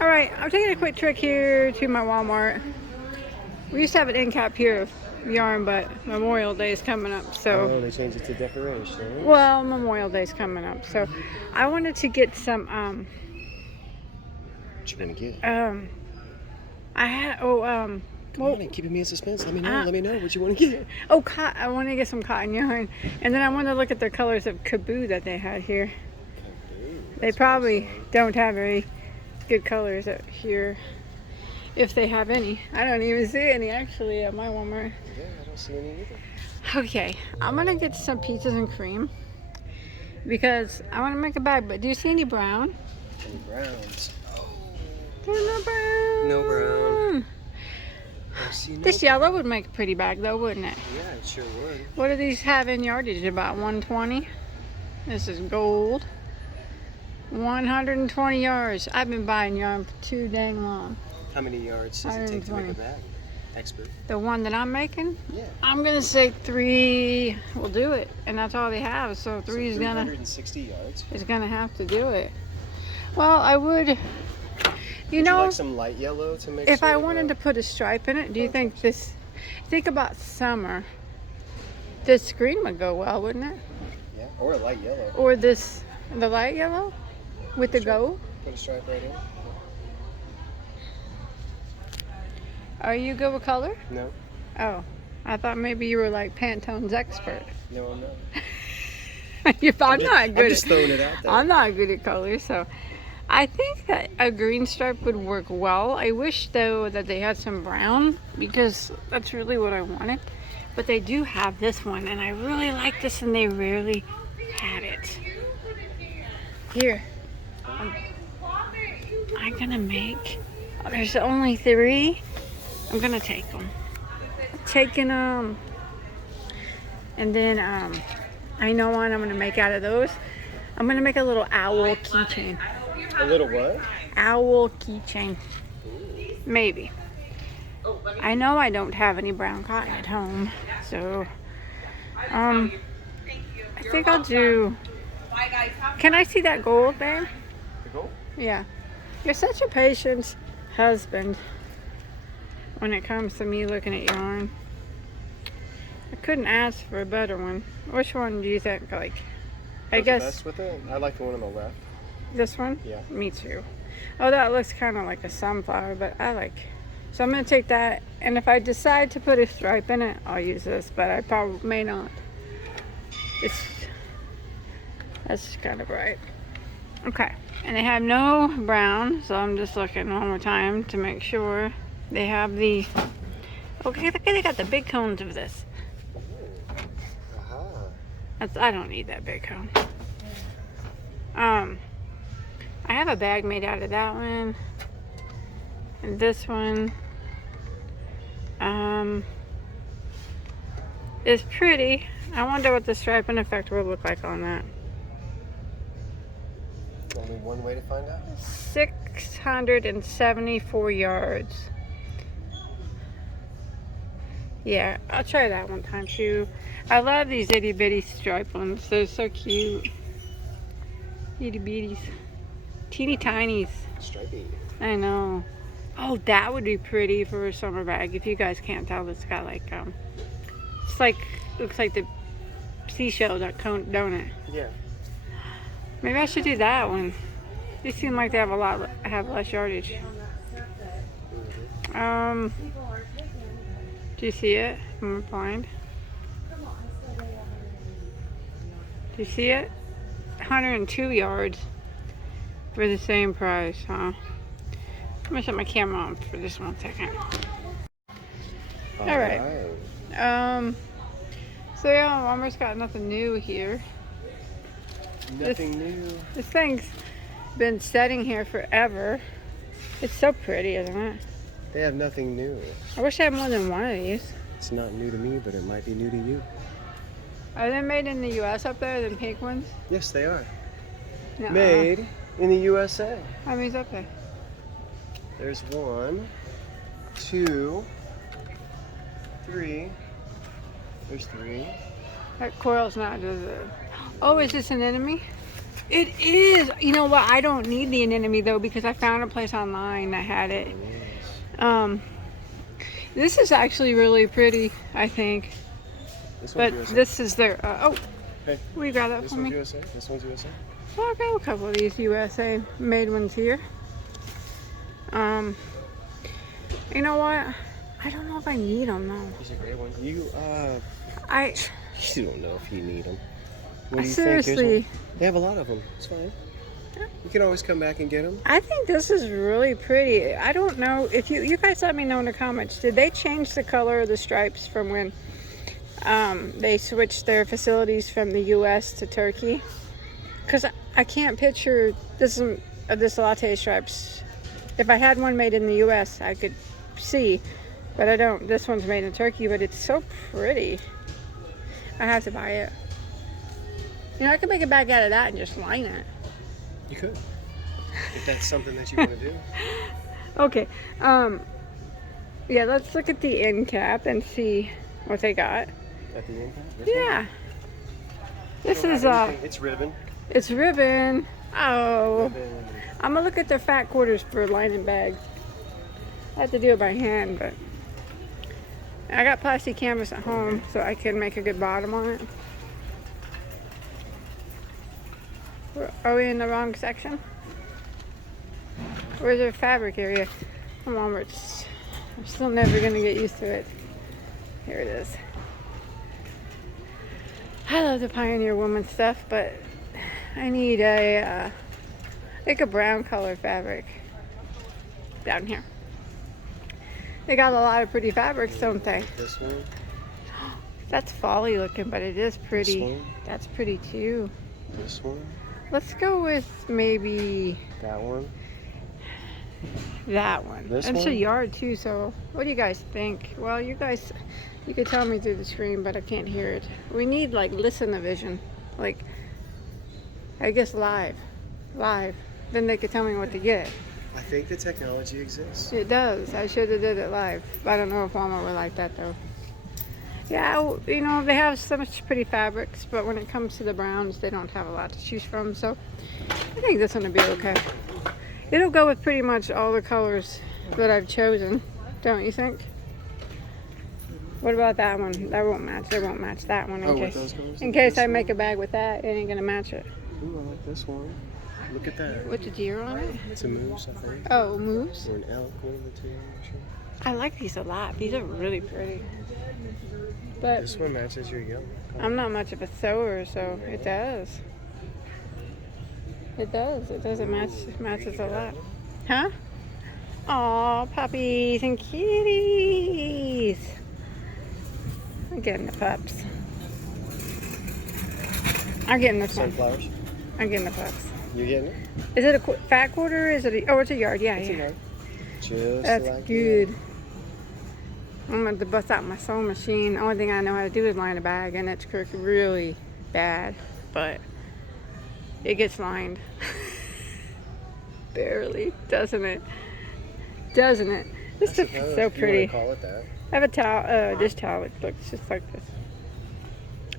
All right, I'm taking a quick trip here to my Walmart. We used to have an end cap here of yarn, but Memorial Day is coming up, so. Oh, they changed it to decoration. Well, Memorial Day is coming up, so I wanted to get some. What you gonna get? I had Come on, keeping me in suspense. Let me know. Let me know what you want to get. Oh, I want to get some cotton yarn, and then I want to look at the colors of Kaboo that they had here. They probably don't have very good colors out here, if they have any. I don't even see any actually at my Walmart. Yeah, I don't see any either. Okay, I'm gonna get some pizzas and cream because I want to make a bag. But do you see any brown? Any browns? Oh, There's no brown. no brown. I see no This yellow would make a pretty bag though, wouldn't it? Yeah, it sure would. What do these have in yardage? About 120. This is gold. 120 yards. I've been buying yarn for too dang long. How many yards does it take to make a bag? Expert. The one that I'm making? Yeah. I'm gonna say 3 will do it, and that's all they have. So 3 is gonna. 360 yards. Is gonna have to do it. Well, I would. You know, would you like some light yellow to make. If I wanted to put a stripe in it, do you think this? Think about summer. This green would go well, wouldn't it? Yeah. Or a light yellow. Or this, the light yellow, with the gold. Put a stripe right in. Are you good with color? No. Oh, I thought maybe you were like Pantone's expert. No, I'm not. I'm not good. I'm just throwing it out there. I'm not good at color, so I think that a green stripe would work well. I wish though that they had some brown because that's really what I wanted. But they do have this one, and I really like this, and they rarely had it. Here, I'm gonna make. Oh, there's only 3. I'm gonna take them. Taking them, and then I know what I'm gonna make out of those. I'm gonna make a little owl keychain. A little what? Owl keychain. Maybe. I know I don't have any brown cotton at home, so I think I'll do. Can I see that gold, babe? The gold? Yeah. You're such a patient husband when it comes to me looking at yarn. I couldn't ask for a better one. Which one do you think? Like, I guess the best with it? I like the one on the left. this one? Yeah. Me too. Oh, that looks kind of like a sunflower, but I like. So I'm gonna take that, and if I decide to put a stripe in it, I'll use this, but I probably may not. That's kind of bright. Okay, and they have no brown, so I'm just looking one more time to make sure they have the. Okay, they got the big cones of this. I don't need that big cone. I have a bag made out of that one, and this one. It's pretty. I wonder what the striping effect will look like on that. Only one way to find out? 674 yards. Yeah, I'll try that one time too. I love these itty bitty stripe ones. They're so cute. Itty bitties. Teeny tinies. Stripey. I know. Oh, that would be pretty for a summer bag. If you guys can't tell, it's got like it's like, looks like the seashell, that cone, don't it? Yeah. Maybe I should do that one. They seem like they have less yardage. Do you see it? I'm blind. Do you see it? 102 yards for the same price, huh? I'm gonna shut my camera on for just 1 second. All right. So yeah, Walmart's got nothing new here. Nothing new. This thing's been sitting here forever. It's so pretty, isn't it? They have nothing new. I wish I had more than one of these. It's not new to me, but it might be new to you. Are they made in the U.S. up there, the pink ones? Yes, they are. Nuh-uh. Made in the USA. How many's up there? There's 1, 2, 3. There's 3. That coil's not, does it? Oh, is this an enemy? It is. You know what? I don't need the anemone though because I found a place online that had it. Um, this is actually really pretty, I think. But this is their. Hey, will you grab that this for one's me? USA. This one's USA. Well, I got a couple of these USA made ones here. You know what? I don't know if I need them though. These are great ones. You don't know if you need them. What do you seriously think? They have a lot of them. It's fine. You can always come back and get them. I think this is really pretty. I don't know if you guys let me know in the comments. Did they change the color of the stripes from when they switched their facilities from the U.S. to Turkey? Because I can't picture this latte stripes. If I had one made in the U.S., I could see, but I don't. This one's made in Turkey, but it's so pretty. I have to buy it. You know, I could make a bag out of that and just line it. You could, if that's something that you want to do. Okay. Yeah, let's look at the end cap and see what they got. At the end cap? Yeah. This is It's ribbon. It's ribbon. Oh. Ribbon. I'm gonna look at their fat quarters for lining bags. I have to do it by hand, but I got plastic canvas at home, so I can make a good bottom on it. Are we in the wrong section? Where's the fabric area? Come on, I'm still never gonna get used to it. Here it is. I love the Pioneer Woman stuff, but I need like a brown color fabric down here. They got a lot of pretty fabrics, don't they? This one. That's folly looking, but it is pretty. This one. That's pretty too. This one. Let's go with maybe That one. that one. This It's a one? yard too, so what do you guys think? Well, you could tell me through the screen, but I can't hear it. We need like listen-o-vision, like I guess live. Then they could tell me what to get. I think the technology exists. It does. I should have did it live. I don't know if Walmart would like that though. Yeah, you know, they have so much pretty fabrics, but when it comes to the browns, they don't have a lot to choose from. So I think this one will be okay. It'll go with pretty much all the colors that I've chosen, don't you think? What about that one? That won't match. It won't match that one With those colors? in case I make a bag with that. It ain't gonna match it. Ooh, I like this one. Look at that. With the deer on it? It's a moose, I think. Oh, moose. Or an elk, one of the two. I'm not sure. I like these a lot. These are really pretty. But This one matches your yellow. I'm not much of a sewer, so it does. It does. It does. It matches a lot. Huh? Aw, puppies and kitties. I'm getting the pups. I'm getting this one. Sunflowers. I'm getting the pups. You getting it? Is it a fat quarter? Or is it? Oh, it's a yard. Yeah, It's a yeah. yard. Just That's like good. I'm going to bust out my sewing machine. The only thing I know how to do is line a bag, and it's crooked really bad, but it gets lined. Barely, doesn't it? Doesn't it? This stuff is so pretty. Call it that. I have a towel, dish towel. It looks just like this.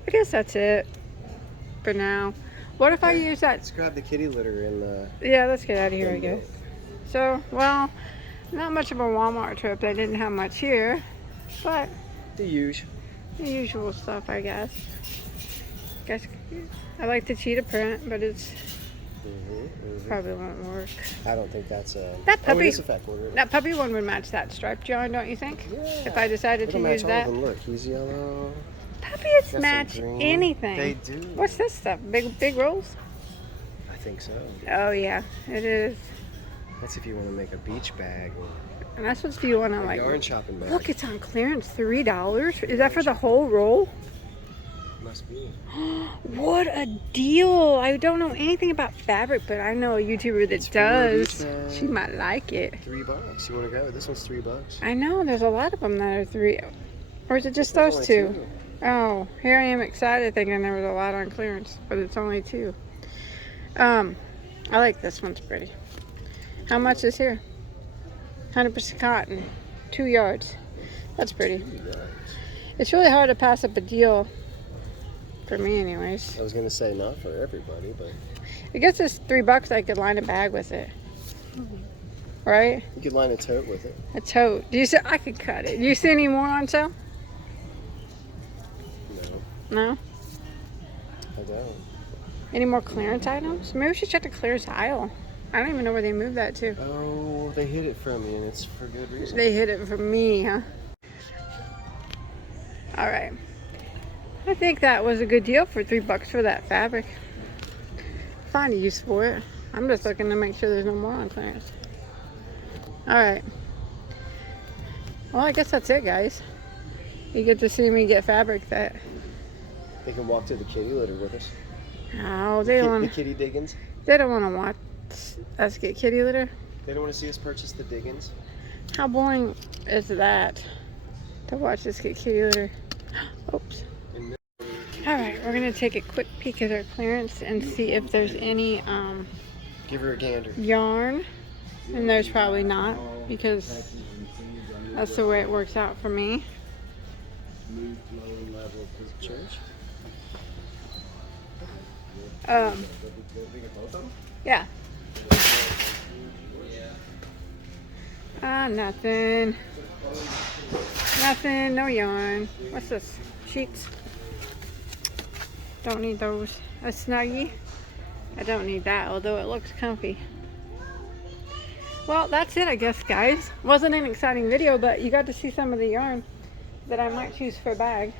I guess that's it for now. What if I use that? Let's grab the kitty litter and Yeah, let's get out of here, I guess. So, well, not much of a Walmart trip. They didn't have much here, but the usual. the usual stuff, I guess. I like the cheetah print, but it's probably won't work. I don't think that's a. That Oh, it puppy. is a fat quarter. That puppy one would match that stripe, John, don't you think? Yeah. If I decided It'll to match use all that. of them. Look, he's yellow. Puppies Got some match green. anything. They do. What's this stuff? Big rolls? I think so. Oh yeah, it is. That's if you want to make a beach bag or And that's what you want to a like. yarn shopping bag. Look, it's on clearance, $3. Is that for the whole roll? Must be. What a deal! I don't know anything about fabric, but I know a YouTuber that It's for a beach does. bag. She might like it. $3. You want to go? This one's $3. I know, there's a lot of them that are 3. Or is it just There's those only two? Oh, here I am excited thinking there was a lot on clearance, but it's only 2. I like this one's pretty. How much is here? 100% cotton, 2 yards. That's pretty. It's really hard to pass up a deal, for me anyways. I was gonna say not for everybody, but I guess it's $3. I could line a bag with it. Right? You could line a tote with it. A tote. Do you see? I could cut it. Do you see any more on sale? No. No? I don't. Any more clearance items? Maybe we should check the clearance aisle. I don't even know where they moved that to. Oh, they hid it from me, and it's for good reason. They hid it from me, huh? Alright. I think that was a good deal for $3 for that fabric. Find a use for it. I'm just looking to make sure there's no more on clearance. Alright. Well, I guess that's it, guys. You get to see me get fabric that... They can walk to the kitty litter with us. Oh, they don't The want. kitty diggins. They don't want to watch us get kitty litter. They don't want to see us purchase the diggins. How boring is that? To watch us get kitty litter. Oops. Alright, we're gonna take a quick peek at our clearance and see if there's any Give her a gander. yarn. And there's probably not, because that's the way it works out for me. Church? Yeah. Nothing. Nothing, no yarn. What's this? Sheets? Don't need those. A Snuggie? I don't need that, although it looks comfy. Well, that's it, I guess, guys. Wasn't an exciting video, but you got to see some of the yarn that I might choose for a bag.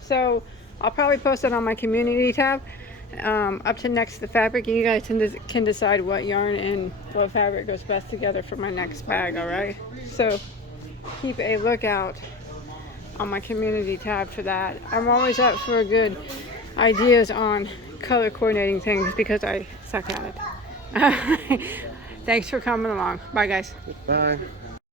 So I'll probably post it on my community tab up to next to fabric, and you guys can decide what yarn and what fabric goes best together for my next bag. All right, so keep a lookout on my community tab for that. I'm always up for good ideas on color coordinating things because I suck at it. Thanks for coming along. Bye, guys. Bye.